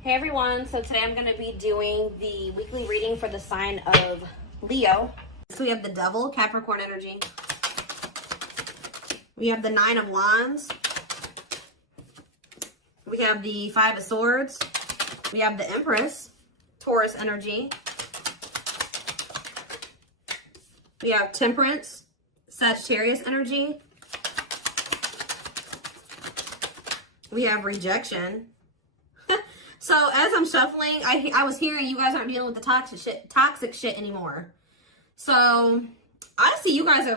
Hey everyone, so today I'm going to be doing the weekly reading for the sign of Leo. So we have the Devil, Capricorn energy. We have the Nine of Wands. We have the Five of Swords. We have the Empress, Taurus energy. We have Temperance, Sagittarius energy. We have Rejection. So as I'm shuffling, I was hearing you guys aren't dealing with the toxic shit anymore. So honestly, you guys are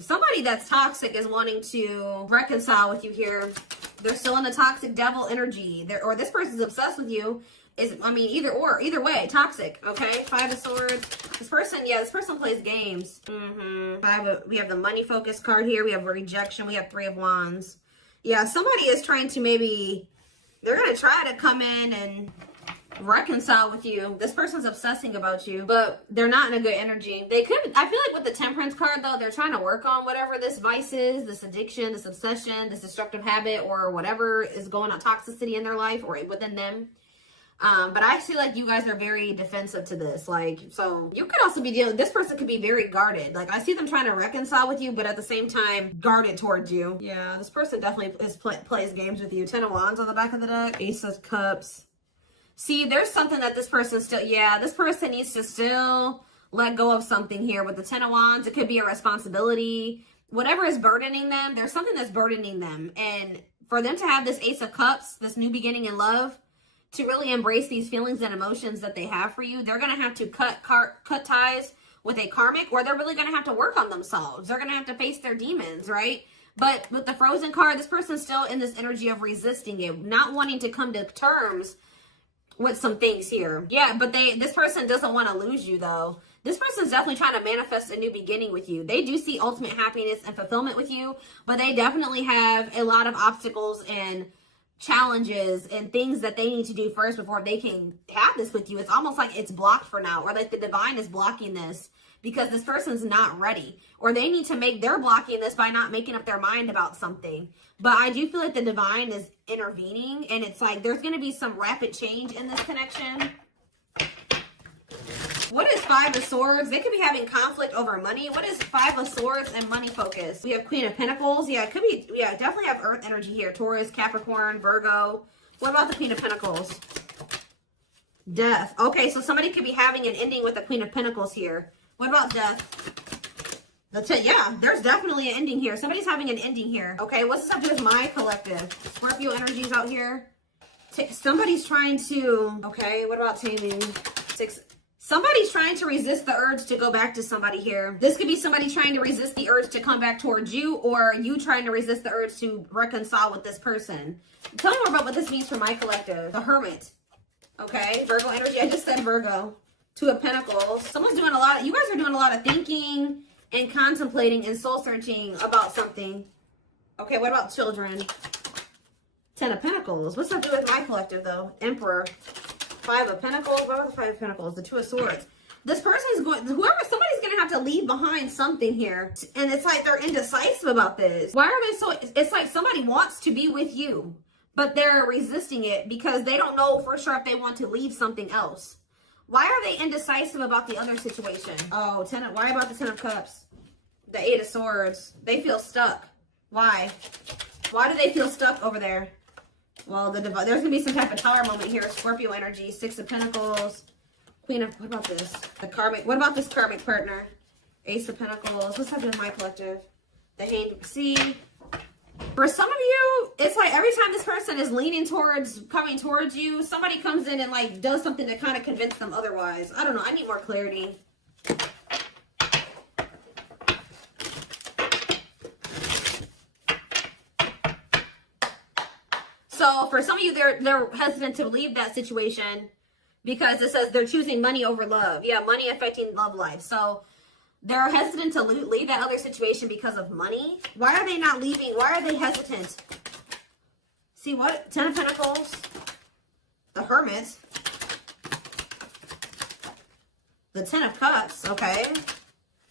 somebody that's toxic is wanting to reconcile with you here. They're still in the toxic devil energy. Or this person's obsessed with you. Either way, toxic, okay? Five of Swords. This person plays games. We have the money focus card here. We have Rejection. We have Three of Wands. Yeah, somebody is trying to they're going to try to come in and reconcile with you. This person's obsessing about you, but they're not in a good energy. I feel like with the Temperance card, though, they're trying to work on whatever this vice is, this addiction, this obsession, this destructive habit, or whatever is going on, toxicity in their life or within them. But I feel like you guys are very defensive to this. So you could also be this person could be very guarded. I see them trying to reconcile with you, but at the same time, guarded towards you. Yeah, this person definitely plays games with you. Ten of Wands on the back of the deck. Ace of Cups. See, there's something that this person this person needs to still let go of something here. With the Ten of Wands, it could be a responsibility. Whatever is burdening them, there's something that's burdening them. And for them to have this Ace of Cups, this new beginning in love, to really embrace these feelings and emotions that they have for you, they're going to have to cut ties with a karmic, or they're really going to have to work on themselves. They're going to have to face their demons, right? But with the Frozen card, this person's still in this energy of resisting it, not wanting to come to terms with some things here. Yeah, but this person doesn't want to lose you, though. This person's definitely trying to manifest a new beginning with you. They do see ultimate happiness and fulfillment with you, but they definitely have a lot of obstacles and challenges and things that they need to do first before they can have this with you. It's almost like it's blocked for now, or like the divine is blocking this because this person's not ready, or they're blocking this by not making up their mind about something. But I do feel like the divine is intervening, and it's like there's going to be some rapid change in this connection. What is Five of Swords? They could be having conflict over money. What is Five of Swords and money focus? We have Queen of Pentacles. Yeah, it could be, definitely have Earth energy here. Taurus, Capricorn, Virgo. What about the Queen of Pentacles? Death. Okay, so somebody could be having an ending with the Queen of Pentacles here. What about death? Yeah, there's definitely an ending here. Somebody's having an ending here. Okay, what's this have to do with my collective? Scorpio energies out here. Somebody's trying to, okay, what about taming? Somebody's trying to resist the urge to go back to somebody here. This could be somebody trying to resist the urge to come back towards you, or you trying to resist the urge to reconcile with this person. Tell me more about what this means for my collective. The Hermit. Okay, Virgo energy. I just said Virgo. Two of Pentacles. You guys are doing a lot of thinking and contemplating and soul searching about something. Okay, what about children? Ten of Pentacles. What's that do with my collective, though? Emperor. Five of Pentacles. What about the Five of Pentacles? The Two of Swords. This person's somebody's going to have to leave behind something here. And it's like they're indecisive about this. Why are they it's like somebody wants to be with you, but they're resisting it because they don't know for sure if they want to leave something else. Why are they indecisive about the other situation? Oh, why about the Ten of Cups? The Eight of Swords. They feel stuck. Why? Why do they feel stuck over there? Well, there's going to be some type of tower moment here. Scorpio energy, Six of Pentacles, Queen of, what about this? What about this karmic partner? Ace of Pentacles. What's happening with my collective? The Hanged. See, for some of you, it's like every time this person is coming towards you, somebody comes in and does something to kind of convince them otherwise. I don't know. I need more clarity. So for some of you, they're hesitant to leave that situation because it says they're choosing money over love. Yeah, money affecting love life. So they're hesitant to leave that other situation because of money. Why are they not leaving? Why are they hesitant? See what? Ten of Pentacles. The Hermit. The Ten of Cups. Okay.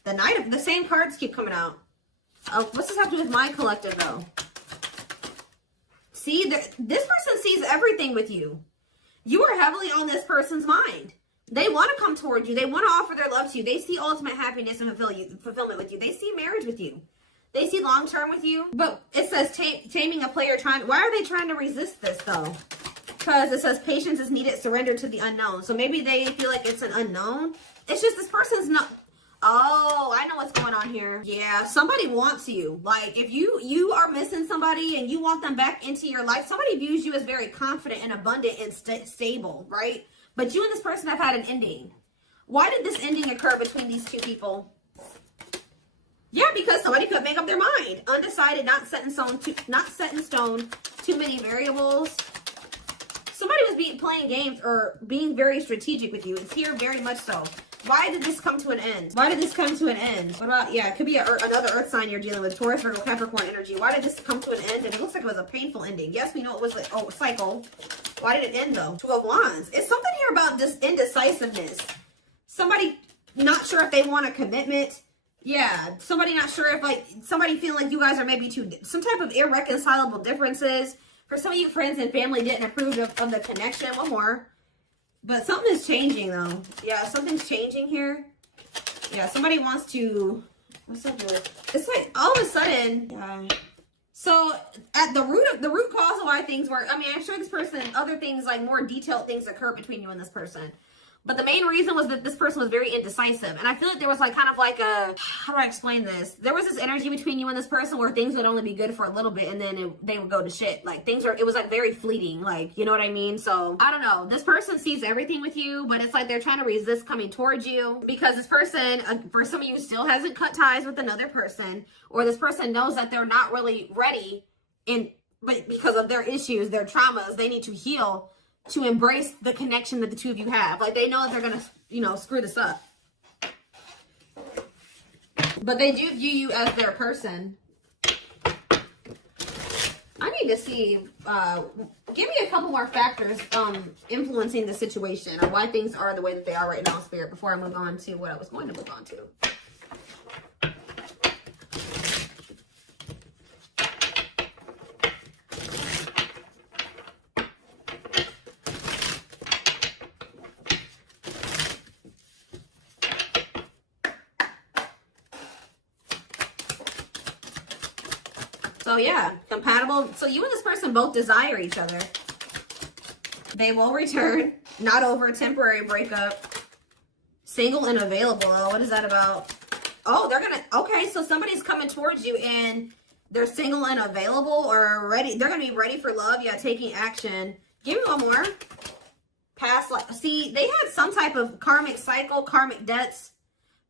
The same cards keep coming out. What's this have to do with my collective, though? See, this person sees everything with you. You are heavily on this person's mind. They want to come toward you. They want to offer their love to you. They see ultimate happiness and fulfillment with you. They see marriage with you. They see long-term with you. But it says taming a player trying... Why are they trying to resist this, though? Because it says patience is needed, surrender to the unknown. So maybe they feel like it's an unknown. It's just this person's not... Oh, I know what's going on here. Yeah, somebody wants you. Like, if you are missing somebody and you want them back into your life, somebody views you as very confident and abundant and stable, right? But you and this person have had an ending. Why did this ending occur between these two people? Yeah, because somebody could make up their mind. Undecided, not set in stone, too many variables. Somebody was playing games or being very strategic with you. It's here very much so. Why did this come to an end? Why did this come to an end? What about, yeah, it could be another earth sign you're dealing with. Taurus, Virgo, Capricorn energy. Why did this come to an end? And it looks like it was a painful ending. Yes, we know it was a cycle. Why did it end, though? Two of Wands. It's something here about this indecisiveness. Somebody not sure if they want a commitment. Yeah, somebody not sure if, like, somebody feeling like you guys are maybe some type of irreconcilable differences. For some of you, friends and family didn't approve of the connection. One more. But something is changing, though. Yeah, something's changing here. Yeah, somebody wants to... What's up with it? It's like, all of a sudden... So, at the root cause of why things work... I mean, I'm sure this person... Other things, like more detailed things occur between you and this person. But the main reason was that this person was very indecisive. And I feel like there was like kind of like a... How do I explain this? There was this energy between you and this person where things would only be good for a little bit and then they would go to shit. Like it was like very fleeting. Like, you know what I mean? So, I don't know. This person sees everything with you, but it's like they're trying to resist coming towards you. Because this person, for some of you, still hasn't cut ties with another person. Or this person knows that they're not really ready. But because of their issues, their traumas, they need to heal to embrace the connection that the two of you have. Like, they know that they're gonna, you know, screw this up. But they do view you as their person. I need to see, give me a couple more factors influencing the situation or why things are the way that they are right now, Spirit, before I move on to what I was going to move on to. So yeah, compatible. So you and this person both desire each other. They will return. Not over. Temporary breakup. Single and available. Oh, what is that about? Oh, they're gonna... Okay, so somebody's coming towards you and they're single and available or ready. They're gonna be ready for love. Yeah, taking action. Give me one more. Past life. See, they had some type of karmic cycle, karmic debts,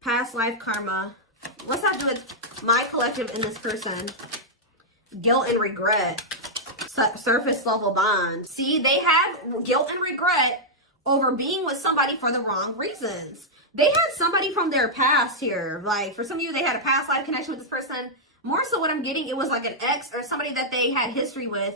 past life karma. What's that do with my collective and this person? Guilt and regret. Surface level bond. See, they have guilt and regret over being with somebody for the wrong reasons. They had somebody from their past here. Like, for some of you, they had a past life connection with this person. More so what I'm getting, it was like an ex or somebody that they had history with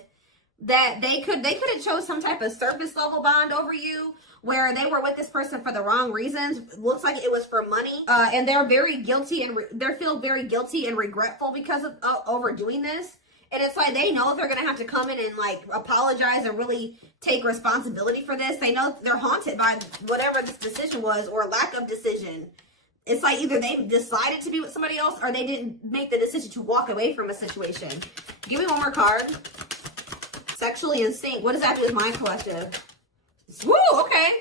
that they could have chose some type of surface level bond over you where they were with this person for the wrong reasons. Looks like it was for money. And they're very guilty and they feel very guilty and regretful because of overdoing this. And it's like they know they're going to have to come in and like apologize and really take responsibility for this. They know they're haunted by whatever this decision was or lack of decision. It's like either they decided to be with somebody else or they didn't make the decision to walk away from a situation. Give me one more card. Sexually in sync. What does that do with my collective? Woo, okay.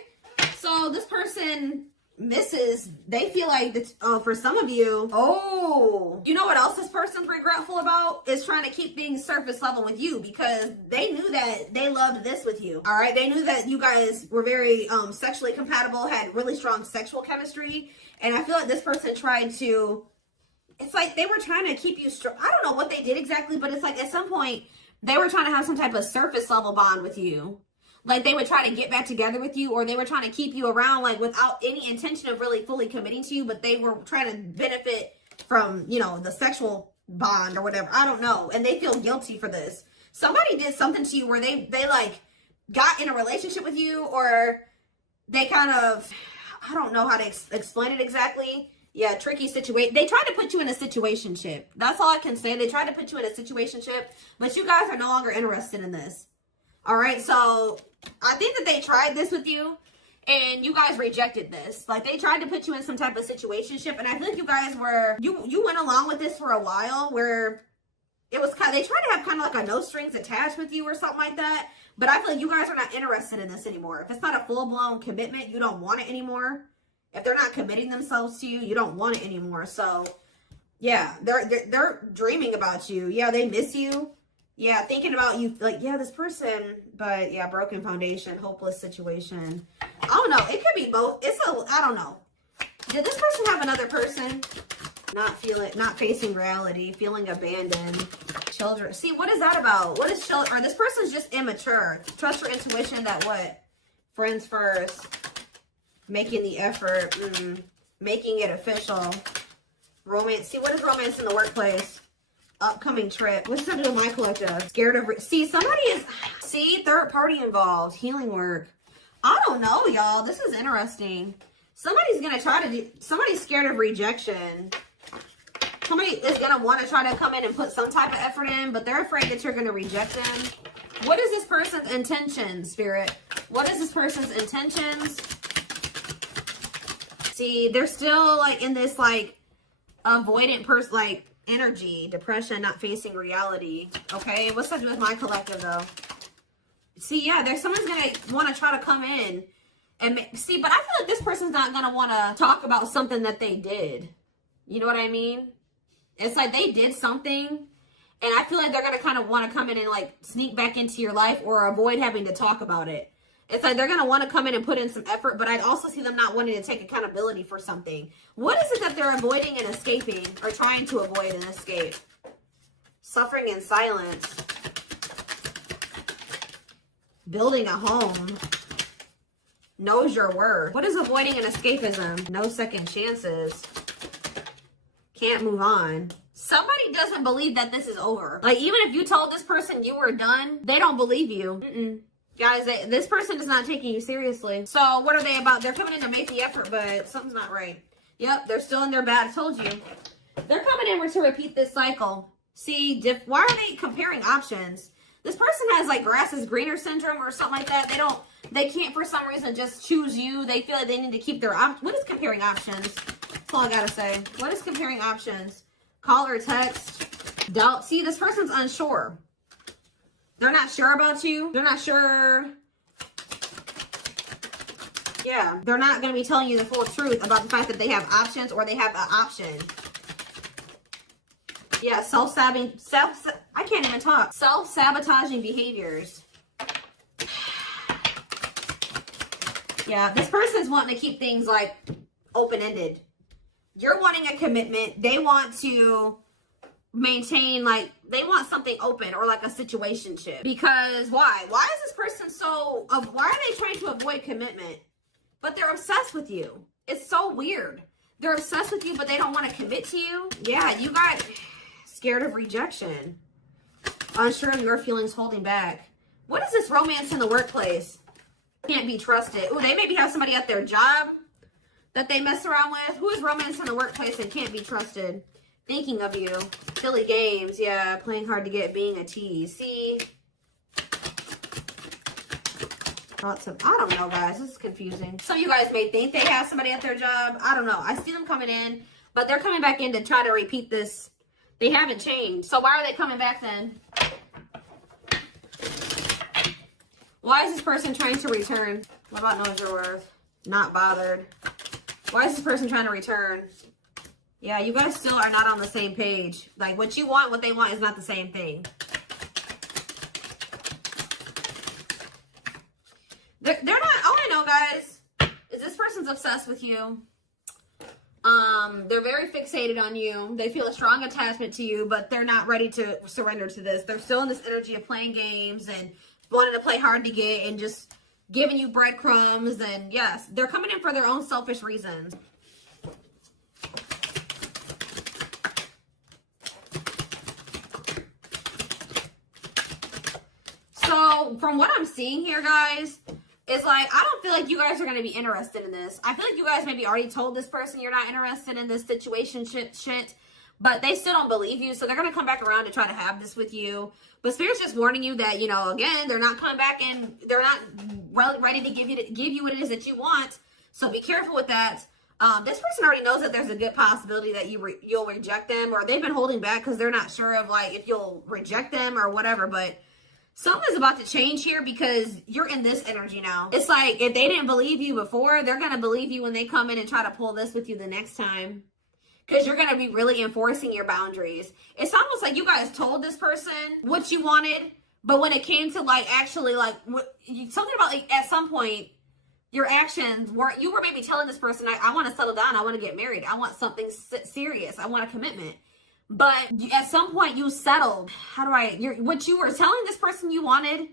So this person misses, they feel like, for some of you, you know what else this person's regretful about? Is trying to keep things surface level with you because they knew that they loved this with you. All right. They knew that you guys were very sexually compatible, had really strong sexual chemistry. And I feel like this person tried to, it's like they were trying to keep you strong. I don't know what they did exactly, but it's like at some point they were trying to have some type of surface level bond with you. Like they would try to get back together with you or they were trying to keep you around like without any intention of really fully committing to you, but they were trying to benefit from, you know, the sexual bond or whatever. I don't know. And they feel guilty for this. Somebody did something to you where they like got in a relationship with you or they kind of, I don't know how to explain it exactly. Yeah, tricky situation. They tried to put you in a situationship. That's all I can say. They tried to put you in a situationship, but you guys are no longer interested in this. All right, so I think that they tried this with you and you guys rejected this. Like, they tried to put you in some type of situationship, and I feel like you guys were, you went along with this for a while where it was kind of, they tried to have kind of like a no strings attached with you or something like that. But I feel like you guys are not interested in this anymore. If it's not a full-blown commitment, you don't want it anymore. If they're not committing themselves to you, you don't want it anymore. So, yeah, they're dreaming about you. Yeah, they miss you. Yeah, thinking about you, like, yeah, this person, but yeah, broken foundation, hopeless situation. I don't know. It could be both. I don't know. Did this person have another person? Not facing reality, feeling abandoned, children. See, what is that about? What is children? Or this person's just immature. Trust your intuition that what? Friends first. Making the effort. Making it official. Romance. See, what is romance in the workplace? Upcoming trip. What's that to do with my collective? Scared of... See, somebody is... See, third party involved. Healing work. I don't know, y'all. This is interesting. Somebody's going to try to do... Somebody's scared of rejection. Somebody is going to want to try to come in and put some type of effort in, but they're afraid that you're going to reject them. What is this person's intentions, Spirit? What is this person's intentions? See, they're still, like, in this, like, avoidant person, like, energy, depression, not facing reality. Okay, what's that to do with my collective though? See, yeah, there's someone's gonna want to try to come in and see, but I feel like this person's not gonna want to talk about something that they did. You know what I mean? It's like they did something, and I feel like they're gonna kind of want to come in and like sneak back into your life or avoid having to talk about it. It's like they're going to want to come in and put in some effort, but I'd also see them not wanting to take accountability for something. What is it that they're avoiding and escaping, or trying to avoid and escape? Suffering in silence. Building a home. Knows your worth. What is avoiding and escapism? No second chances. Can't move on. Somebody doesn't believe that this is over. Like, even if you told this person you were done, they don't believe you. Guys, this person is not taking you seriously. So what are they about? They're coming in to make the effort, but something's not right. Yep, they're still in their bad. I told you. They're coming in to repeat this cycle. See, why are they comparing options? This person has like grass is greener syndrome or something like that. They can't for some reason just choose you. They feel like they need to keep their options. What is comparing options? That's all I gotta say. What is comparing options? Call or text? Doubt. See, this person's unsure. They're not sure about you. They're not sure. Yeah, they're not going to be telling you the full truth about the fact that they have options or they have an option. Yeah, I can't even talk. Self-sabotaging behaviors. Yeah, this person's wanting to keep things like open-ended. You're wanting a commitment. They want to maintain, like, they want something open or like a situationship. Because why is this person so why are they trying to avoid commitment, but they're obsessed with you? It's so weird. They're obsessed with you, but they don't want to commit to you. Yeah, you got scared of rejection, unsure of your feelings, holding back. What is this romance in the workplace? Can't be trusted. Ooh, they maybe have somebody at their job that they mess around with. Who is romance in the workplace and can't be trusted? Thinking of you. Silly games. Yeah, playing hard to get, being a tease. See? Lots of, I don't know, guys. This is confusing. Some of you guys may think they have somebody at their job. I don't know. I see them coming in, but they're coming back in to try to repeat this. They haven't changed. So why are they coming back then? Why is this person trying to return? What about knows your worth? Not bothered. Why is this person trying to return? Yeah, you guys still are not on the same page. Like, what you want, what they want is not the same thing. They're not, all I know, guys, is this person's obsessed with you. They're very fixated on you. They feel a strong attachment to you, but they're not ready to surrender to this. They're still in this energy of playing games and wanting to play hard to get and just giving you breadcrumbs. And yes, they're coming in for their own selfish reasons. So from what I'm seeing here, guys, is like, I don't feel like you guys are going to be interested in this. I feel like you guys maybe already told this person you're not interested in this situation shit, but they still don't believe you. So they're going to come back around to try to have this with you. But Spirit's just warning you that, you know, again, they're not coming back and they're not ready to give you what it is that you want. So be careful with that. This person already knows that there's a good possibility that you'll reject them, or they've been holding back because they're not sure of like if you'll reject them or whatever. But something's about to change here because you're in this energy now. It's like if they didn't believe you before, they're going to believe you when they come in and try to pull this with you the next time. Because you're going to be really enforcing your boundaries. It's almost like you guys told this person what you wanted, but when it came to like actually like something about like at some point, your actions were, you were maybe telling this person, I want to settle down. I want to get married. I want something serious. I want a commitment. But at some point you settled. What you were telling this person you wanted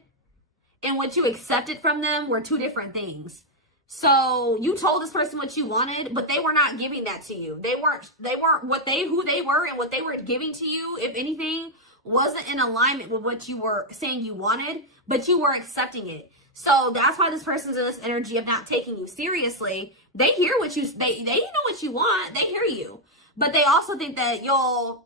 and what you accepted from them were two different things. So you told this person what you wanted, but they were not giving that to you. They weren't who they were, and what they were giving to you, if anything, wasn't in alignment with what you were saying you wanted, but you were accepting it. So that's why this person's in this energy of not taking you seriously. They hear what they know what you want. They hear you. But they also think that you'll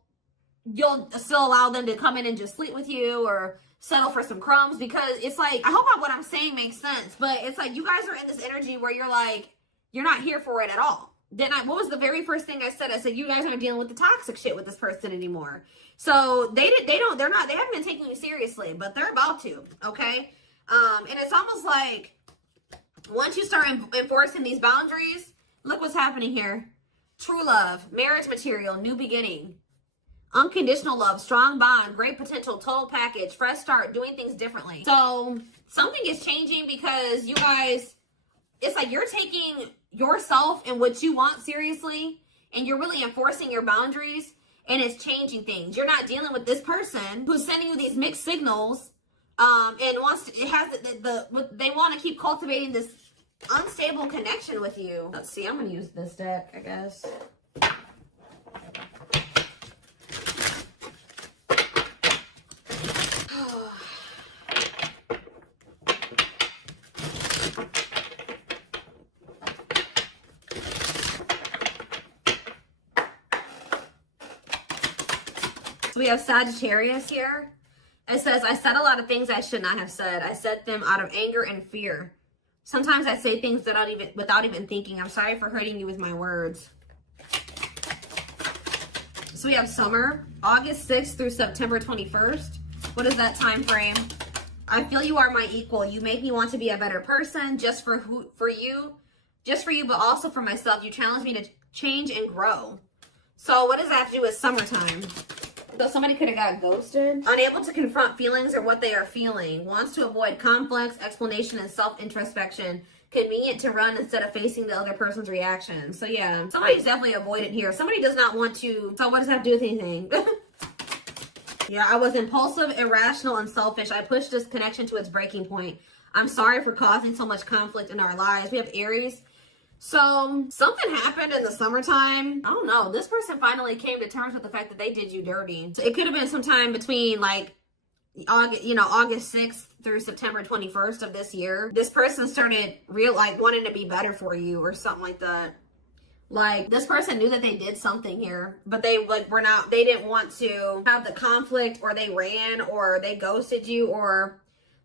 still allow them to come in and just sleep with you or settle for some crumbs, because it's like, I hope what I'm saying makes sense, but it's like you guys are in this energy where you're like, you're not here for it at all. What was the very first thing I said? I said, you guys aren't dealing with the toxic shit with this person anymore. So they haven't been taking you seriously, but they're about to, okay? And it's almost like once you start enforcing these boundaries, look what's happening here. True love, marriage material, new beginning, unconditional love, strong bond, great potential, total package, fresh start, doing things differently. So something is changing because you guys, it's like you're taking yourself and what you want seriously, and you're really enforcing your boundaries, and it's changing things. You're not dealing with this person who's sending you these mixed signals, and they want to keep cultivating this unstable connection with you. Let's see, I'm going to use this deck, I guess. So we have Sagittarius here. It says, I said a lot of things I should not have said. I said them out of anger and fear. Sometimes I say things without even thinking. I'm sorry for hurting you with my words. So we have summer, August 6th through September 21st. What is that time frame? I feel you are my equal. You make me want to be a better person just for you, but also for myself. You challenge me to change and grow. So what does that have to do with summertime? So somebody could have got ghosted. Unable to confront feelings or what they are feeling. Wants to avoid conflicts, explanation, and self-introspection. Convenient to run instead of facing the other person's reaction. So yeah, somebody's definitely avoidant here. Somebody does not want to. So what does that have to do with anything? Yeah, I was impulsive, irrational, and selfish. I pushed this connection to its breaking point. I'm sorry for causing so much conflict in our lives. We have Aries. So something happened in the summertime. I don't know. This person finally came to terms with the fact that they did you dirty. So it could have been sometime between like August 6th through September 21st of this year. This person started wanting to be better for you or something like that. Like this person knew that they did something here, but they they didn't want to have the conflict, or they ran, or they ghosted you, or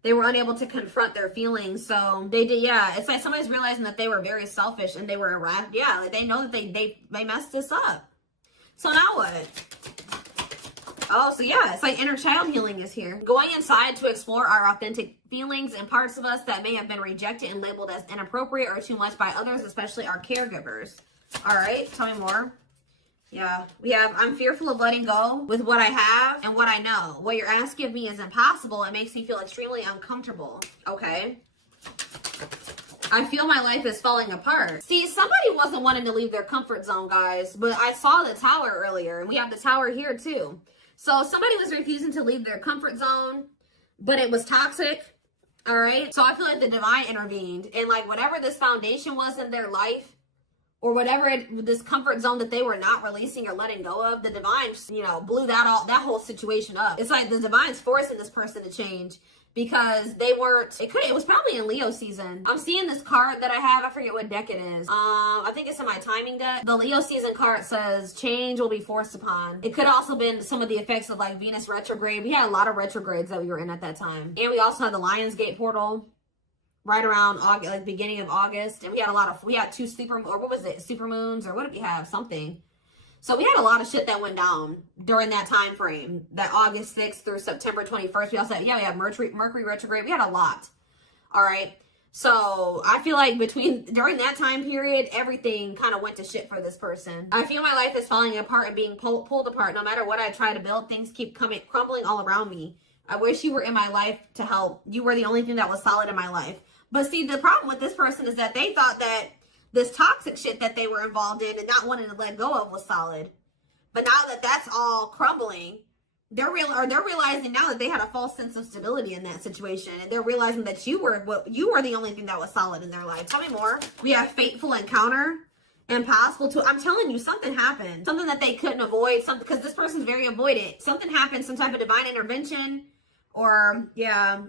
they were unable to confront their feelings. So they did, yeah. It's like somebody's realizing that they were very selfish and they were irrational. Yeah, like they know that they messed this up. So now what? Oh, so yeah, it's like inner child healing is here. Going inside to explore our authentic feelings and parts of us that may have been rejected and labeled as inappropriate or too much by others, especially our caregivers. All right, tell me more. Yeah, we have, I'm fearful of letting go with what I have and what I know. What you're asking of me is impossible. It makes me feel extremely uncomfortable. Okay. I feel my life is falling apart. See, somebody wasn't wanting to leave their comfort zone, guys, but I saw the tower earlier, and we have the tower here too. So somebody was refusing to leave their comfort zone, but it was toxic. All right. So I feel like the divine intervened, and like whatever this foundation was in their life, or whatever this comfort zone that they were not releasing or letting go of, the divine, blew that whole situation up. It's like the divine's forcing this person to change, because they weren't, it was probably in Leo season. I'm seeing this card that I have, I forget what deck it is. I think it's in my timing deck. The Leo season card says change will be forced upon. It could also been some of the effects of like Venus retrograde. We had a lot of retrogrades that we were in at that time. And we also had the Lionsgate portal right around August, like beginning of August. And we had two super moons, or what did we have? Something. So we had a lot of shit that went down during that time frame, that August 6th through September 21st. We also had, we had Mercury retrograde. We had a lot. All right. So I feel like during that time period, everything kind of went to shit for this person. I feel my life is falling apart and being pulled apart. No matter what I try to build, things keep crumbling all around me. I wish you were in my life to help. You were the only thing that was solid in my life. But see, the problem with this person is that they thought that this toxic shit that they were involved in and not wanting to let go of was solid. But now that that's all crumbling, they're realizing now that they had a false sense of stability in that situation, and they're realizing that you were the only thing that was solid in their life. Tell me more. We have fateful encounter, impossible to. I'm telling you, something happened, something that they couldn't avoid, something, because this person's very avoidant. Something happened, some type of divine intervention. Or,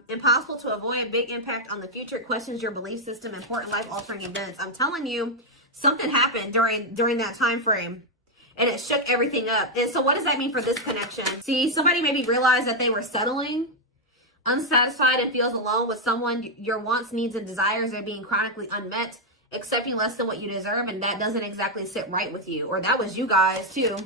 impossible to avoid, big impact on the future, questions your belief system, important life-altering events. I'm telling you, something happened during that time frame, and it shook everything up. And so what does that mean for this connection? See, somebody maybe realized that they were settling, unsatisfied, and feels alone with someone. Your wants, needs, and desires are being chronically unmet, accepting less than what you deserve, and that doesn't exactly sit right with you. Or that was you guys, too.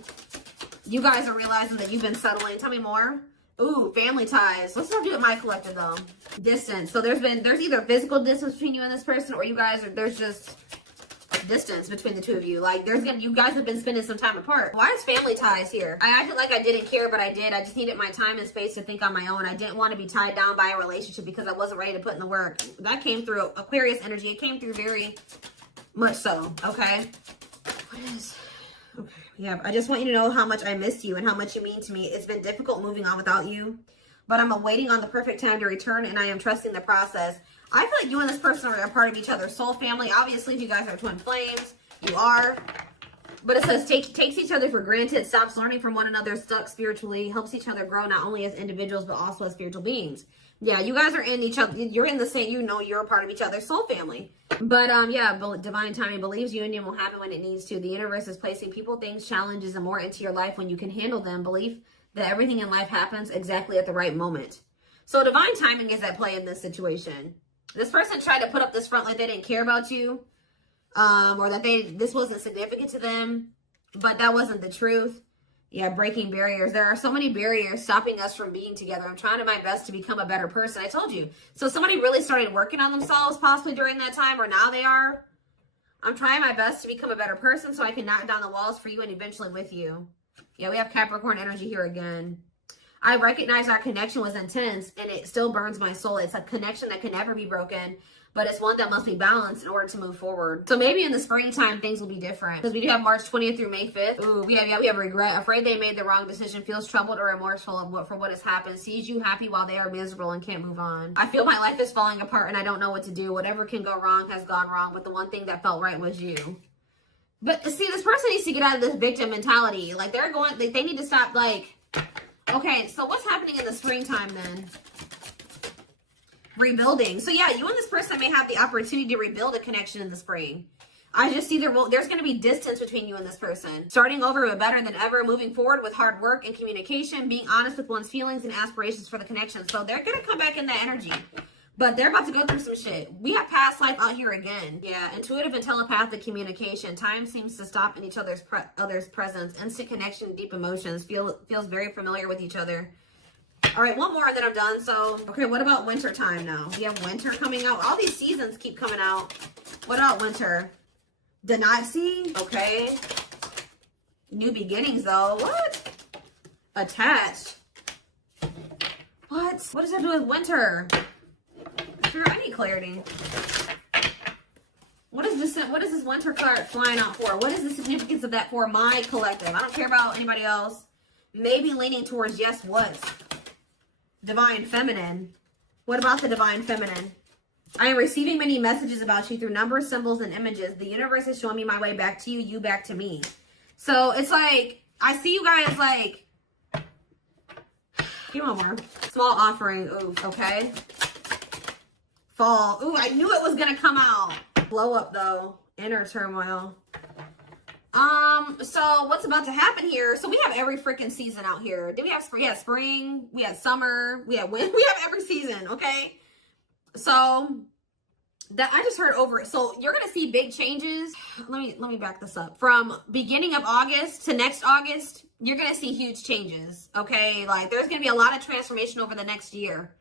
You guys are realizing that you've been settling. Tell me more. Ooh, family ties. Let's not do it my collective though. Distance. So there's either physical distance between you and this person, or there's just distance between the two of you. Like you guys have been spending some time apart. Why is family ties here? I acted like I didn't care, but I did. I just needed my time and space to think on my own. I didn't want to be tied down by a relationship because I wasn't ready to put in the work. That came through Aquarius energy. It came through very much so. Okay. What is... Okay. Yeah, I just want you to know how much I missed you and how much you mean to me. It's been difficult moving on without you, but I'm awaiting on the perfect time to return, and I am trusting the process. I feel like you and this person are a part of each other's soul family. Obviously, if you guys are twin flames, you are. But it says takes each other for granted, stops learning from one another, stuck spiritually, helps each other grow not only as individuals, but also as spiritual beings. Yeah, you guys are in each other. You're in the same, you're a part of each other's soul family. But divine timing believes union will happen when it needs to. The universe is placing people, things, challenges, and more into your life when you can handle them. Belief that everything in life happens exactly at the right moment. So divine timing is at play in this situation. This person tried to put up this front like they didn't care about you, or that this wasn't significant to them, but that wasn't the truth. Yeah, breaking barriers. There are so many barriers stopping us from being together. I'm trying my best to become a better person. I told you. So somebody really started working on themselves possibly during that time, or now they are. I'm trying my best to become a better person so I can knock down the walls for you and eventually with you. Yeah, we have Capricorn energy here again. I recognize our connection was intense and it still burns my soul. It's a connection that can never be broken, but it's one that must be balanced in order to move forward. So maybe in the springtime, things will be different. Because we do have March 20th through May 5th. Ooh, we have regret, afraid they made the wrong decision, feels troubled or remorseful for what has happened, sees you happy while they are miserable and can't move on. I feel my life is falling apart and I don't know what to do. Whatever can go wrong has gone wrong, but the one thing that felt right was you. But see, this person needs to get out of this victim mentality. Like they need to stop okay, so what's happening in the springtime then? Rebuilding. So yeah, you and this person may have the opportunity to rebuild a connection in the spring. I just see there's going to be distance between you and this person. Starting over but better than ever, moving forward with hard work and communication, being honest with one's feelings and aspirations for the connection. So they're going to come back in that energy. But they're about to go through some shit. We have past life out here again. Yeah, intuitive and telepathic communication. Time seems to stop in each other's presence. Instant connection, deep emotions. Feels very familiar with each other. All right, one more and then I'm done. So, okay, what about winter time now? We have winter coming out. All these seasons keep coming out. What about winter? Denazzi. Okay. New beginnings, though. What? Attached. What? What does that do with winter? Sure, I need clarity. What is this winter card flying out for? What is the significance of that for my collective? I don't care about anybody else. Maybe leaning towards yes, what? Divine feminine. What about the divine feminine? I am receiving many messages about you through numbers, symbols, and images. The universe is showing me my way back to you, you back to me. So it's like, I see you guys like, Give me one more. Small offering. Ooh, okay. Fall. Ooh, I knew it was gonna come out. Blow up though. Inner turmoil. So what's about to happen here? So we have every freaking season out here. Did we have spring? Yeah, spring. We had summer. We had winter. We have every season. Okay. So that I just heard over it. So you're gonna see big changes. Let me back this up. From beginning of August to next August, you're gonna see huge changes. Okay, like there's gonna be a lot of transformation over the next year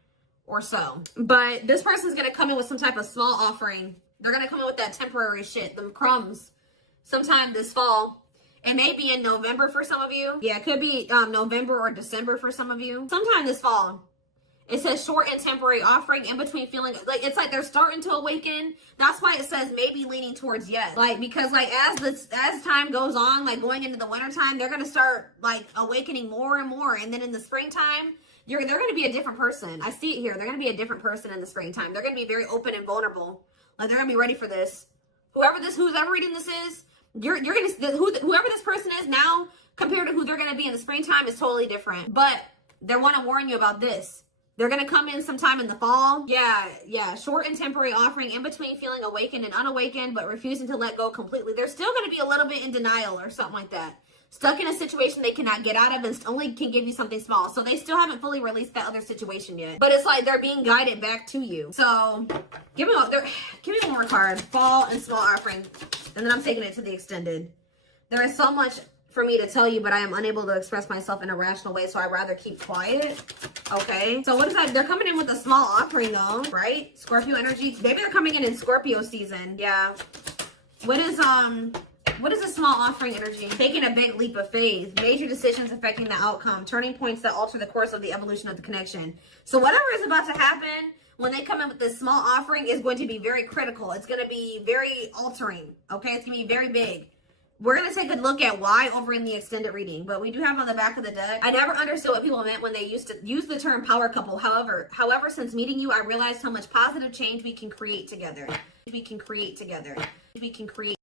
or so. But this person's gonna come in with some type of small offering. They're gonna come in with that temporary shit, them crumbs, sometime this fall. It may be in November for some of you. Yeah, it could be November or December for some of you. Sometime this fall. It says short and temporary offering in between feeling like it's like they're starting to awaken. That's why it says maybe leaning towards yes. Like because like as time goes on, like going into the winter time, they're gonna start like awakening more and more. And then in the springtime, they're gonna be a different person. I see it here. They're gonna be a different person in the springtime. They're gonna be very open and vulnerable. Like they're gonna be ready for this. Who's ever reading this is, you're gonna whoever this person is now compared to who they're gonna be in the springtime is totally different. But they want to warn you about this. They're going to come in sometime in the fall. Yeah. Short and temporary offering in between feeling awakened and unawakened, but refusing to let go completely. They're still going to be a little bit in denial or something like that. Stuck in a situation they cannot get out of and only can give you something small. So they still haven't fully released that other situation yet. But it's like they're being guided back to you. So give me one more card. Fall and small offering. And then I'm taking it to the extended. There is so much for me to tell you, but I am unable to express myself in a rational way, so I'd rather keep quiet. Okay, so what is that? They're coming in with a small offering though, right? Scorpio energy. Maybe they're coming in Scorpio season. Yeah. What is a small offering energy? Taking a big leap of faith. Major decisions affecting the outcome. Turning points that alter the course of the evolution of the connection. So whatever is about to happen when they come in with this small offering is going to be very critical. It's going to be very altering. Okay, it's going to be very big. We're going to take a look at why over in the extended reading, but we do have on the back of the deck. I never understood what people meant when they used to use the term power couple. However, since meeting you, I realized how much positive change we can create together. We can create.